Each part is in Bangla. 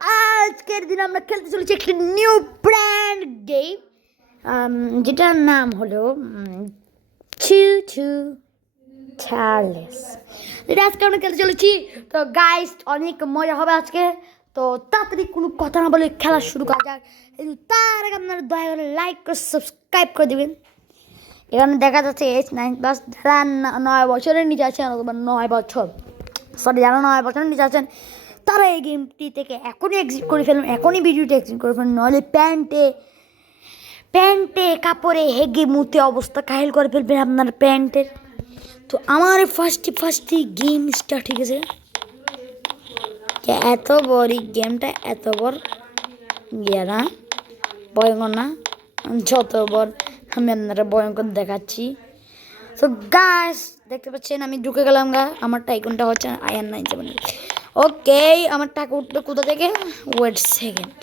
আজকের দিন আমরা খেলতে চলেছি একটি নিউ ব্র্যান্ড গেম, যেটার নাম হলো চু চু চার্লস। এটা আজকে আমরা খেলতে চলেছি। তো গাইস, অনেক মজা হবে আজকে। তো তাড়াতাড়ি কোনো কথা না বলে খেলা শুরু করা যাক। কিন্তু তার আগে আপনারা দয়া করে লাইক করে সাবস্ক্রাইব করে দেবেন। এখানে দেখা যাচ্ছে H9+, যারা 9 বছরের নিচে আছেন অথবা 9 বছর, যারা 9 বছরের নিচে আছেন তারা এই গেমটি থেকে এখনই এক্সিট করে ফেলুন, এখনই ভিডিওটি এক্সিট করে ফেলুন, নাহলে প্যান্টে কাপড়ে হেগে মুতে অবস্থা কাহিল করে ফেলবেন আপনার প্যান্টের। তো আমার ফার্স্টে গেম স্টার্ট হয়ে গেছে। এত বড় গেমটা, এত বড় না ভয়ঙ্কর না, যত বড় আমি আপনারা ভয়ঙ্কর দেখাচ্ছি। তো গাইস দেখতে পাচ্ছেন আমি ঢুকে গেলাম আমার টাইকনটা হচ্ছে IR97। ওকে, আমার টাকা উঠলো কোথা থেকে? ওয়েট সেকেন্ড,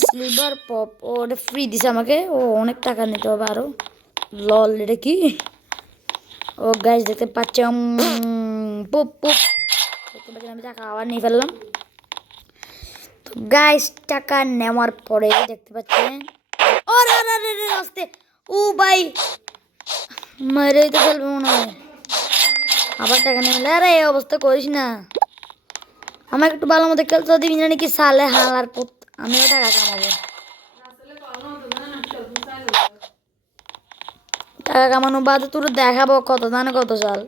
সিলভার পপ ওটা ফ্রি দিছে আমাকে। ও অনেক টাকা নিতে হবে আরও। লল, এটা কি? ও গাইস দেখতে পাচ্ছেন পুপ পুপ, দেখতে পাচ্ছেন আমি টাকা আবার নিয়ে ফেললাম। তো গাইস টাকা নেওয়ার পরে দেখতে পাচ্ছেন আস্তে, ও ভাই মেরেই তো ফেলবে মনে হয়। আবার টাকা নেই। আরে এই অবস্থা করিস না, আমাকে একটু ভালো মতো খেলতে দিবি না নাকি সালে হালার পুত? আমিও টাকা কামাবো। টাকা কামানো বাদে তোর দেখাবো কত দানে কত সাল।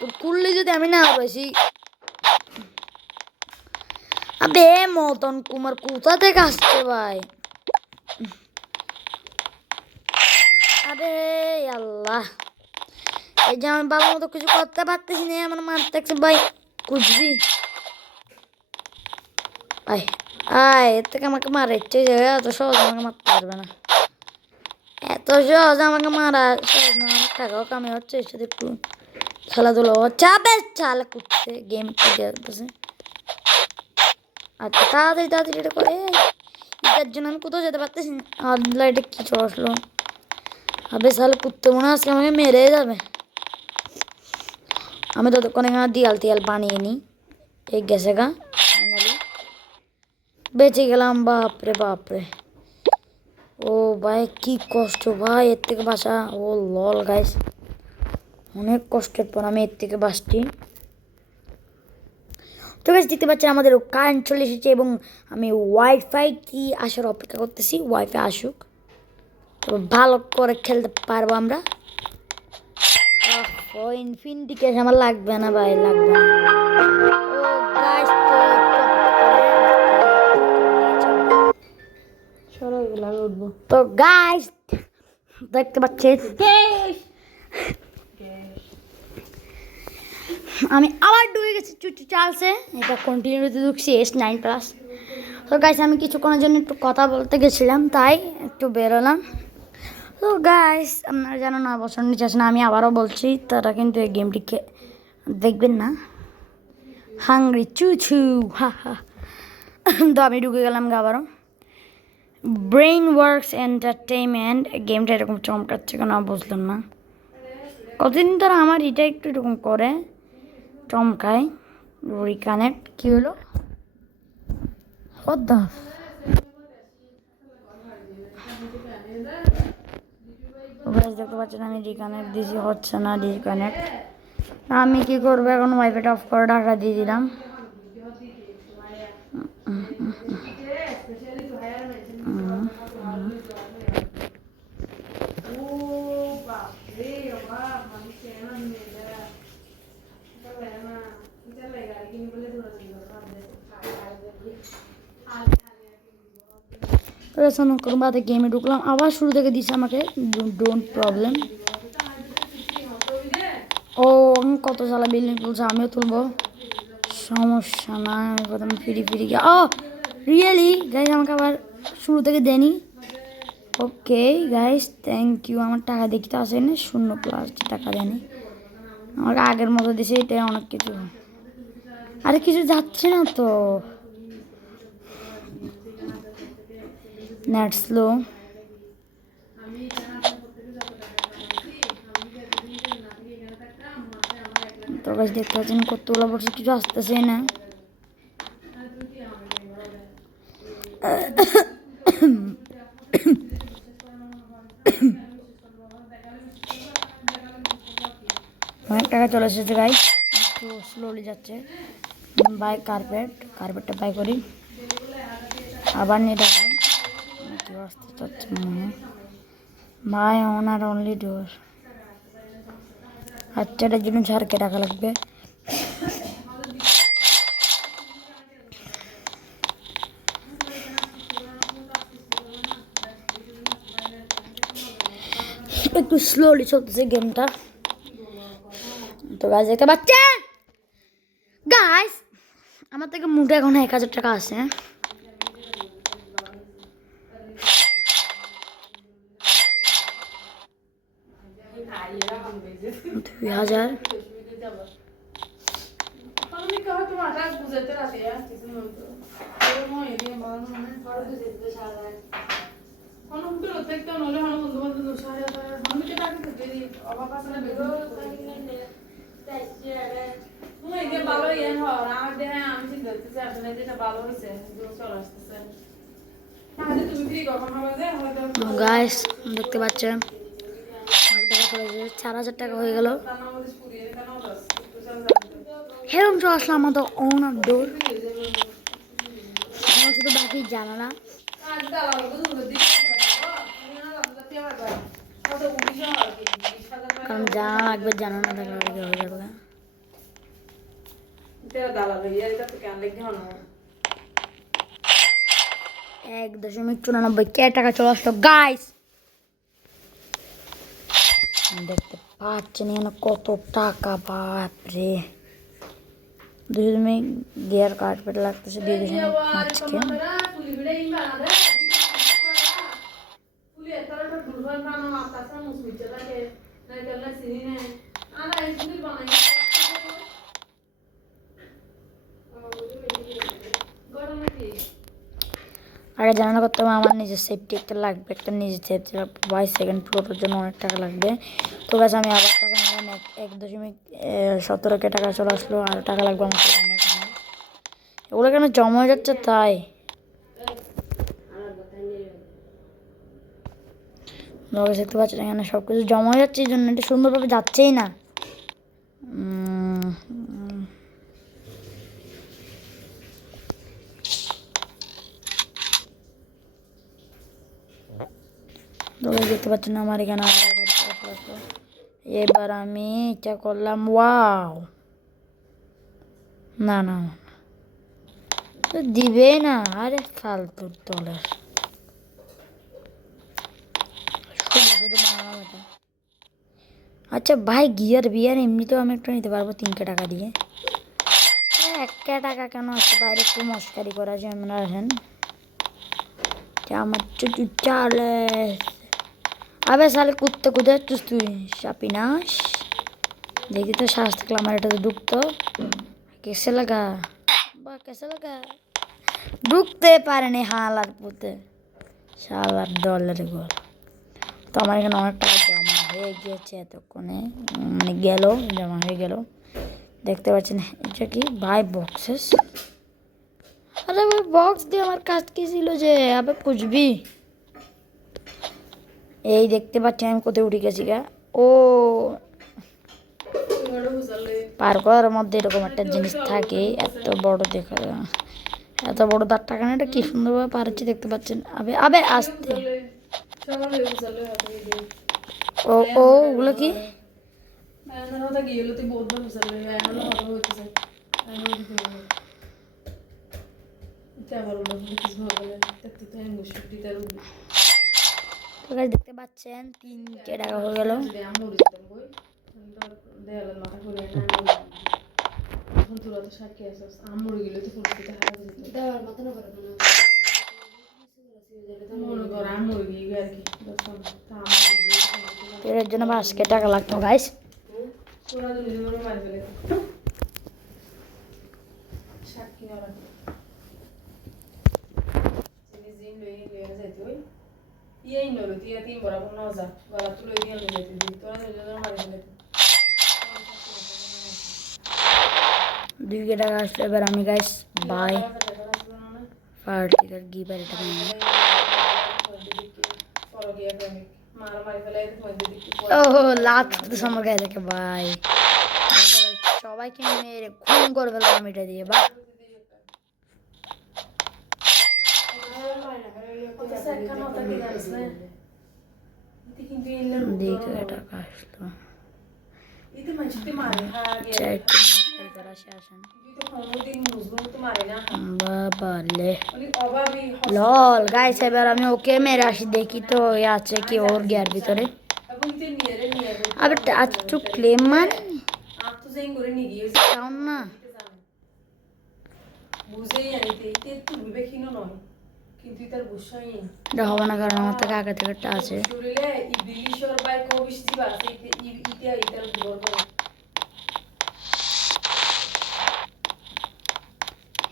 তোর কুললে যদি আমি না পাইছি। আবে মতন কুমার কোথা থেকে আসছে ভাই? আরে আল্লাহ, এই যে আমি ভালো মতো কিছু করতে পারতেছি না, আমার মারতেছে ভাই। কুচবি আয় আয়, এর থেকে আমাকে মারা ইচ্ছে জায়গায় এত সহজ আমাকে মারতে পারবে না, এত সহজ আমাকে মারা সহজ না। আমার টাকাও কামে হচ্ছে, এর সাথে একটু খেলাধুলা হচ্ছে। বেশ চালে কুটছে গেম করতেছে। আচ্ছা তাড়াতাড়ি এটা করে, এটার জন্য আমি কোথাও যেতে পারতেছি না। আল্লাহ, এটা কি আসলো? আবে সালে কুত্তে মনে আজকে আমাকে মেরে যাবে। আমি ততক্ষণ এখানে দিয়াল বানিয়ে নিই। এই গেছে ফাইনালি বেঁচে গেলাম। বাপরে বাপরে, ও ভাই কি কষ্ট ভাই, এর থেকে বাঁচা। ও লল গাইস, অনেক কষ্টের পর আমি এর থেকে বাঁচছি। তো গাইস দেখতে পাচ্ছেন আমাদের কারেন্ট চলে এসেছে এবং আমি ওয়াইফাই কি আসার অপেক্ষা করতেছি। ওয়াইফাই আসুক তো ভালো করে খেলতে পারবো আমরা। ও ইনফিনিটি ক্যাশ আমার লাগবে না ভাই, লাগবে না। ও গাইস তো গাইস দেখতে পাচ্ছেন আমি আবার ডুবে গেছি চুচু চালসে। এটা কন্টিনিউতে ঢুকছি S9+। তো গাইস আমি কিছুক্ষণের জন্য একটু কথা বলতে গেছিলাম, তাই একটু বেরোলাম। তো গাইস আপনারা জানো 9 বছর নিচে আছেন, আমি আবারও বলছি তারা কিন্তু এই গেমটিকে দেখবেন না। হাংরি চুচু হা হা। তো আমি ঢুকে গেলাম আবারও। ব্রেইন ওয়ার্কস এন্টারটেইনমেন্ট গেমটা এরকম চমকাচ্ছে কেন বুঝলাম না। কতদিন ধরে আমার এটা একটু এরকম করে চমকায়। রিকানেক্ট কি হলো? দেখতে পাচ্ছেন আমি রিকানেক্ট দিয়েছি, হচ্ছে না রিকানেক্ট। আমি কি করবো এখন? ওয়াইফাইটা অফ করে টাকা দিয়ে দিলাম। বাদে গেমে ঢুকলাম, আবার শুরু থেকে দিছে আমাকে ডোন্ট প্রবলেম। ও কত সালা বিল্ডিং তুলছে, আমিও তুলবো, সমস্যা না। প্রথম ফিরি গিয়ে ও রিয়েলি গাইস আমাকে আবার শুরু থেকে দেনি। Okay guys thank you. আমার টাকা দেখতে আসে না, 0+ টাকা দেয়নি আমাকে আগের মতো দিছে, এটাই অনেক কিছু। আরে কিছু যাচ্ছে না তো, নেট স্লো। তো গাইস দেখতে পাচ্ছেন কতগুলো বছর কিছু আসতেছে না। অনেক টাকা চলে এসেছে গাইস, একটু স্লোলি যাচ্ছে। বাই কার্পেটটা বাই করি, আবার নিয়ে টাকা কেউ আসতে চাচ্ছে মনে হয়। বাই ওনার অনলি ডোর। আচ্ছা, এটার জন্য ঝাড়কে টাকা লাগবে। একটু স্লোলি চলতেছে গেমটা। তো গাইস দেখতে পাচ্ছেন, গাইস আমার থেকে মুঠে এখন 1000 টাকা আছে। 2000। গাইস দেখতে পাচ্ছেন অনেক টাকা চলে গেছে, 4000 টাকা হয়ে গেল। হেরম চলে আসলো আমাদের ওনার ডোর। আমার শুধু বাকি জানালা, কারণ জানা লাগবে, জানা না থাকলে হয়ে যাবে। 1.94 টাকা চলে আসলো গাইস। দেখতে পাচ্ছেন এখানে কত টাকা, বাপরে। 2 গিয়ার কার্পেট লাগতেছে 2.5 আগে জানালা করতে হবে। আমার নিজের সেফটি একটা লাগবে, একটা নিজের সেফটি 22 ফ্লোরের জন্য অনেক টাকা লাগবে। তো গাছ আমি আবার টাকা নিলাম, 1.17 টাকা চলে আসলো। আর টাকা লাগবে আমার অনেক। এগুলো কেন জমা হয়ে যাচ্ছে তাই। দেখতে পাচ্ছেন এখানে সব কিছু জমা হয়ে যাচ্ছে, এই জন্য এটা সুন্দরভাবে যাচ্ছেই না। দেখতে পাচ্ছেন আমার এখানে এবার আমি এটা করলাম। ওয়াও, না না দিবে না, আরে ফালতু ডলার। আচ্ছা ভাই, গিয়ার বিয়ার এমনিতেও আমি একটু নিতে পারবো 3 টাকা দিয়ে। 1 টাকা কেন আছে বাইরে, একটু মস্কারি করা যায় আমরা। হেন আমার চালে আবে সালে কুত্তে কুদে যাচ্ছিস তুই সাপিনাস। দেখি তো শ্বাস থাকলে আমার এটা তো ঢুকতো। কেসে লাগা বা কেসে লাগা, ঢুকতে পারেনি হালার পুতে শালার ডলার ঘর। তো আমার এখানে অনেক টাকা জমা হয়ে গিয়েছে এতক্ষণে, মানে গেল, জমা হয়ে গেল। দেখতে পাচ্ছেন এটা কি ভাই বক্সেস। আরে ভাই বক্স দিয়ে আমার কাজ কি ছিল যে আবে পুষবি। এই দেখতে পাচ্ছেন আমি কোথায় উঠে গেছি গা। ও পার করার মধ্যে এরকম একটা জিনিস থাকে, এত বড় দেখা যায়, এত বড় তার টাকা না। এটা কি সুন্দরভাবে পার হচ্ছে দেখতে পাচ্ছেন। আবে আবে আসতে ও ও ওগুলো কি দেখতে পাচ্ছেন 3 টাকা হয়ে গেল। এর জন্য 5 টাকা লাগতো guys. Iya ini loh, dia tim berapa noza, kalau tuh lo dia lo jadi di itu ada jalan mana itu. 2 টাকা আসলে এবার আমি গাইস বাই পার্টি কার গিভার এটা নিয়ে ও লাভ করতে সময় গায়ে দেখে ভাই সবাইকে মেরে খুন করে ফেলবো আমি এটা দিয়ে বা দেখো এটা আসলো লল গাইস এবার আমি ওকে মেরে আসি দেখি তো আছে কি ওর গিয়ার ভিতরে আবার আজ তো ক্লেম মানে না এটা হবে না কারণ আমার থেকে আগে থেকে একটা আছে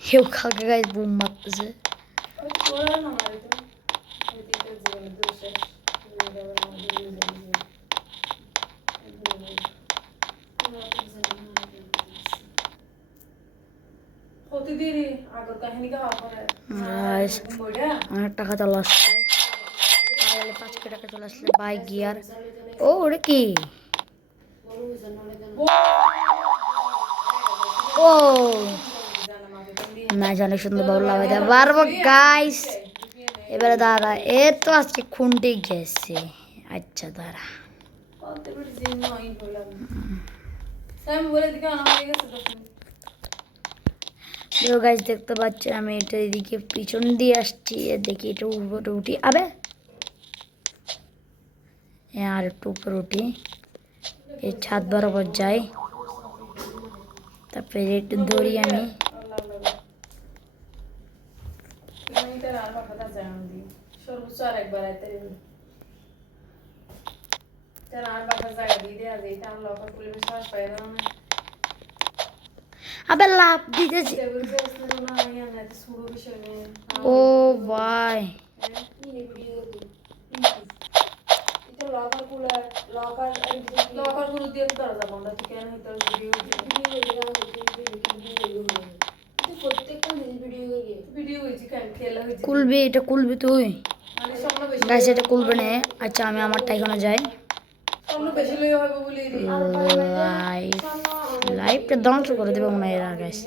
কেউ কাকে গাইস বুম মারতেছে অনেক টাকা চলে আসছে 5 টাকা চলে আসলে বাই গিয়ার ও ওটা কি ও ম্যাচ অনেক সুন্দর ভালো লাগে পারবো গাইস এবারে দাঁড়া এ তো আজকে খুনটি গেছে আচ্ছা দাঁড়া গাইস দেখতে পাচ্ছেন আমি এটা এদিকে পিছন দিয়ে আসছি দেখি এটা উপরে উঠি আবে আর একটু উপরে উঠি এই ছাদ বরাবর যাই তারপরে একটু দৌড়ি আমি আবে লাভ দিতেছি ও ভাই কুলবি এটা কুলবি তুই গাইস এটা কুলবে না আচ্ছা আমি আমারটা এখানে যাই লাইভটা ধ্বংস করে দেবে মনে হয় এরা গাইস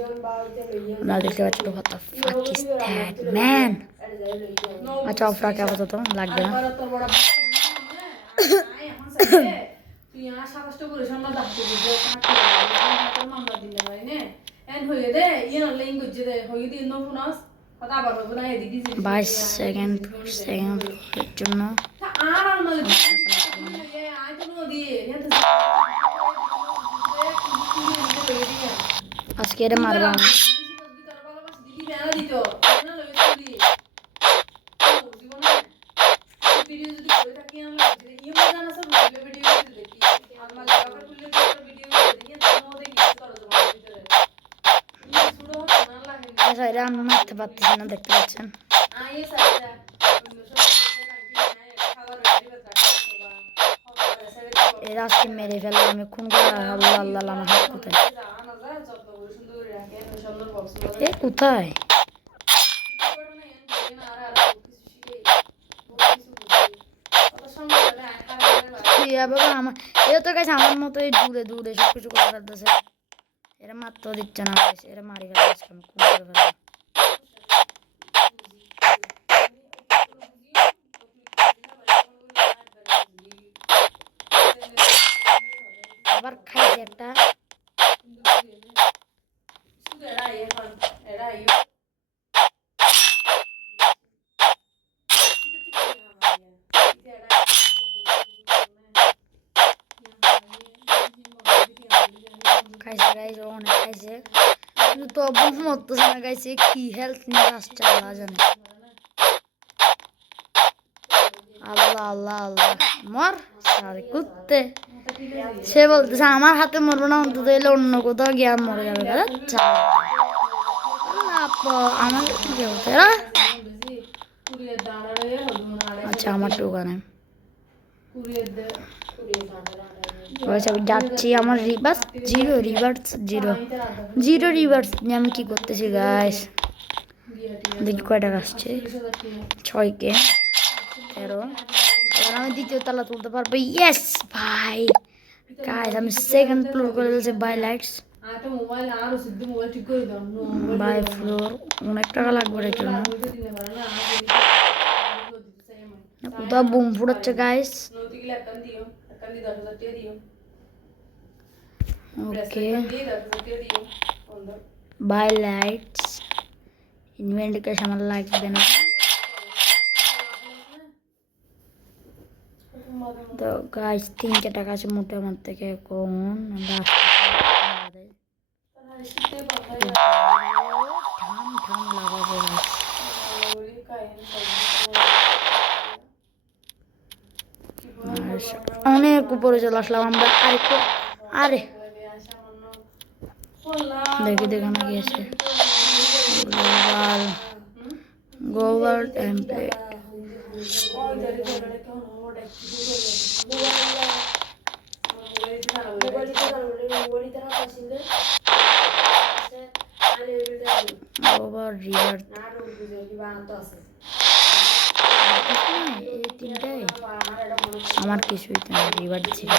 না দেখতে পাচ্ছি what the fuck is that man আচ্ছা অফরাকে আপাতত লাগবে না বাইশ সেকেন্ড জন্য আজকে এটা মারবো এটা আমি মারতে পারতেছি না দেখতে পাচ্ছেন এরা আজকে মেরে ফেললো আমি খুন করে আল্লাহ আল্লাহ আমার হাত কোথায় এ কোথায় আমার এ তো গেছে আমার মতো দূরে দূরে সব কিছু করে ফেলতেছে এরা মারতেও দিচ্ছে না এরা মারি ফেলতেছে আমি খুন করে ফেলবো আবার খাইছে একটা খাইছে গাইছে অনেক খাইছে কিন্তু তবু মরতেছে না গাইছে কি হেলথ নিয়ে আসছে আল্লাহ জানে আল্লাহ আল্লাহ আল্লাহ মর সারে কুত্তে সে বলতেছে আমার হাতে মরবো না অন্তত এলে অন্য কোথাও গিয়ে মরে যাবে আচ্ছা আমার কি হতে আচ্ছা আমার দোকানে যাচ্ছি আমার রিভার্স জিরো নিয়ে আমি কি করতেছি গাইস দেখি কয় টাকা আসছে 6K 13। এবার আমি দ্বিতীয় তলা তুলতে পারবো। ইয়েস ভাই গাইস আমি সেকেন্ড ফ্লোর করে দিয়েছি বাই লাইটস বাই ফ্লোর। অনেক টাকা লাগবে এর জন্য। কোথাও বুম ফুটাচ্ছে গাইস। ওকে বাই লাইটস ইনভেন্ট ক্যাশ আমার লাগবে না। তো গাইস 3 টাকা আছে মোটে আমার থেকে কোন ঠাম ঠাম লাগাবো অনেক উপরে চলে আসলাম আমরা। আরেকটু আরে দেখি দেখানো গিয়েছে global global template. Global river এই তিনটাই আমার কিছুই তো রিভার ছিল।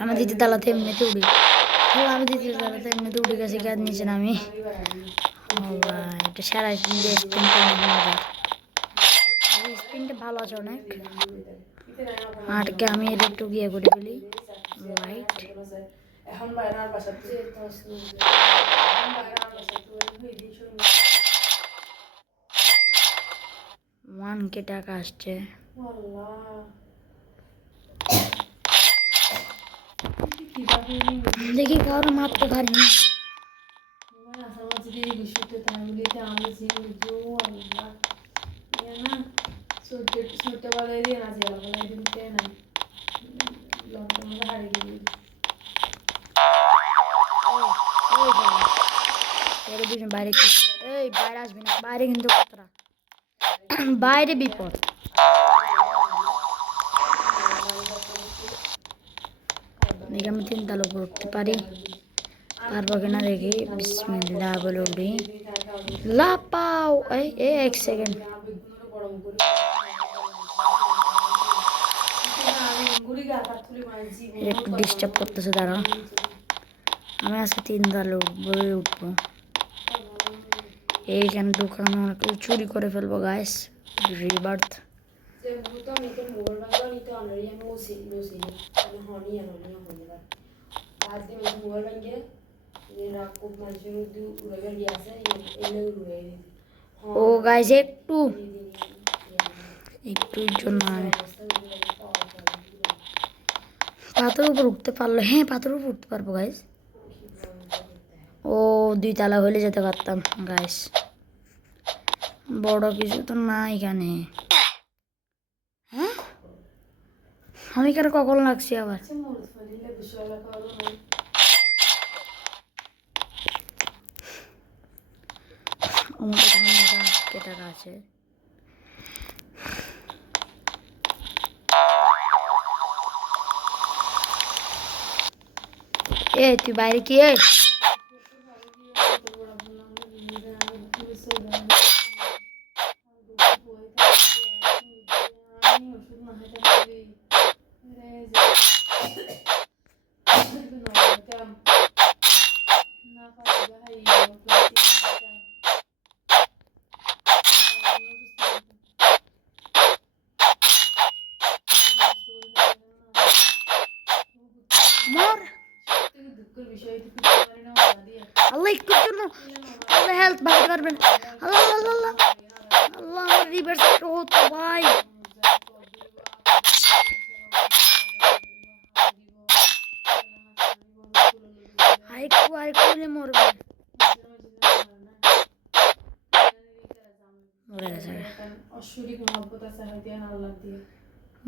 আমি দ্বিতীয় তালাতে এমনিতে উড়ি। আমি দ্বিতীয় তালাতে এমনিতে উঠে গেছি গাছ নিচে নামি। এটা সারা স্পিনটা ভালো আছে অনেক। আটকে আমি এটা একটু গিয়ে করে ফেলি লাইট। 1K টাকা আসছে। দেখি কারো মারতে পারিনি। বাইরে এই বাইরে আসবি না, বাইরে কিন্তু কতটা বাইরে বিপদ। দেখি আমি 3 তালা উপর উঠতে পারি পারবো কিনা দেখি। বিসমিল্লাহ বলে উঠি লাপাও। এই 1 সেকেন্ড একটু ডিস্টার্ব করতেছে দাঁড়া। আমি আজকে 3 তালা উঠবো। এইখানে দোকানে অনেক কিছু চুরি করে ফেলবো গাইস। রিবার্থ ও গাইস একটু জন্য পাথরের উপর উঠতে পারলো। হ্যাঁ পাথরের উপর উঠতে পারবো গাইস। ও 2 তালা হলে যেতে পারতাম গাইস। বড় কিছু তো না এখানে। হ্যাঁ আমি কেন কখন লাগছি আবার। আমাদের এখানে টাকা আছে। তুই বাইরে কি আল্লাহ একটু জন্য আল্লাহ হেল্প বাঁচাতে পারবেন। আল্লাহ আল্লাহ আল্লাহ আল্লাহ আমার রিভার্স হতো ভাই। আরেকটু মরবে।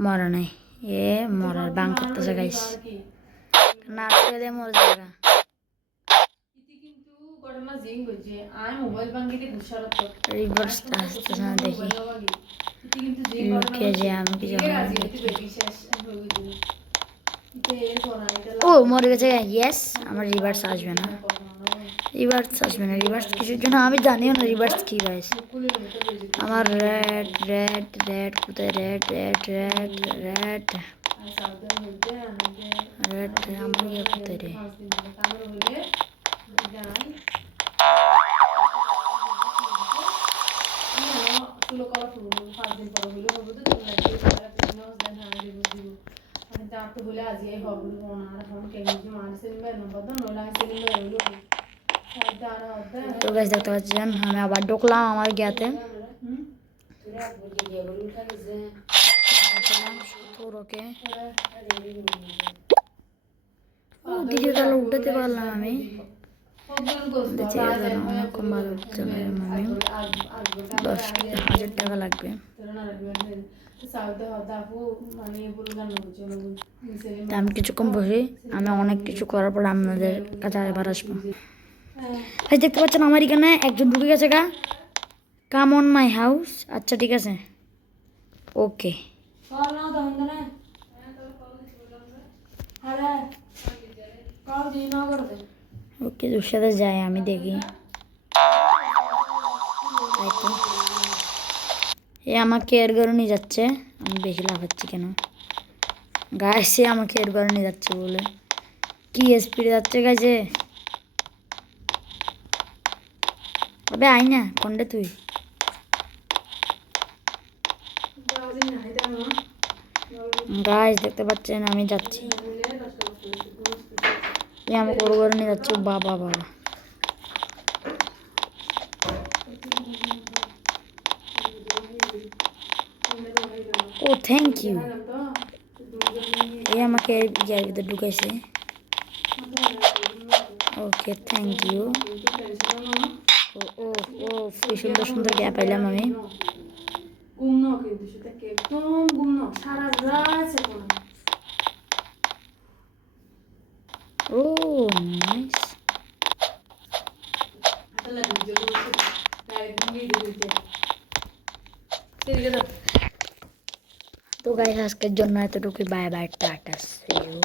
মরা নাই মরার বাং করতেছে গাইস। না তেলে মরে যাবে। রিভার্স আসতেছে না দেখি লুকিয়ে যে আমি কিছু ও মরে গেছে ইয়েস আমার রিভার্স আসবে না রিভার্স কিছুর জন্য আমি জানিও না রিভার্স কি গাইস আমার রেড কোথায় রেড আমার ইয়ে কোথায় রে তো গাইস দেখতে পাচ্ছেন আমি আবার ঢুকলাম আমার গিয়াতে ওকে দ্বিতীয় তালা উঠাতে পারলাম আমি অনেকক্ষণ ভালো উঠতে পারি আমি 10,000 টাকা লাগবে আমি কিছুক্ষণ বসে আমি অনেক কিছু করার পর আপনাদের কাছে আবার আসবো ভাই দেখতে পাচ্ছেন আমার এখানে একজন ঢুকে গেছে কাম অন মাই হাউস আচ্ছা ঠিক আছে ওকে ওকে তোর সাথে যাই আমি দেখি এ আমাকে এর ঘরে নিয়ে যাচ্ছে আমি বেশি লাফাচ্ছি কেন গায়ে সে আমাকে এর ঘরে নিয়ে যাচ্ছে বলে কি স্পিডে যাচ্ছে গাছে আবে আই না কোনটা তুই গাইস দেখতে পাচ্ছেন আমি যাচ্ছি আমাকে ওর ঘরে নিয়ে যাচ্ছে বাবা ও থ্যাংক ইউ আমাকে ইয়ার ভিতরে ঢুকাইছে ওকে থ্যাংক ইউ ও কি সুন্দর গ্যাপ পাইলাম আমি ও নাইস তো গাইস আজকের জন্য এতটুকুই bye bye tata see you